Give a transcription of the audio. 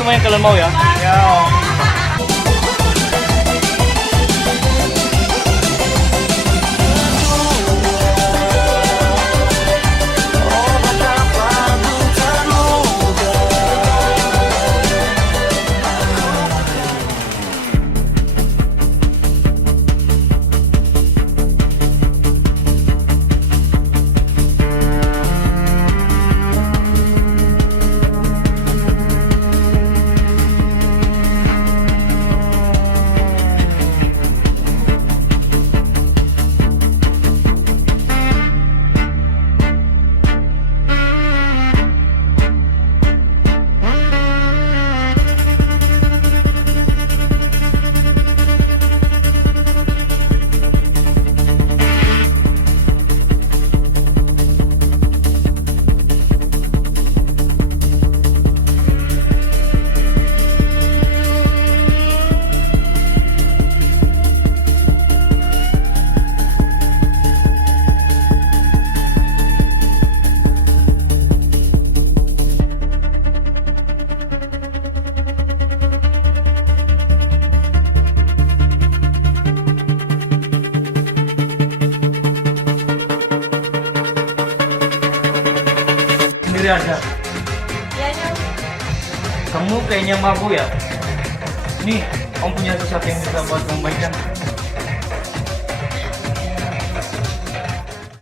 semuanya kalian mau ya. Ya. Sendiri aja. Iya, Nyong. Kamu kayaknya mabuk ya? Nih, om punya sesuatu yang bisa buat kamu baikkan.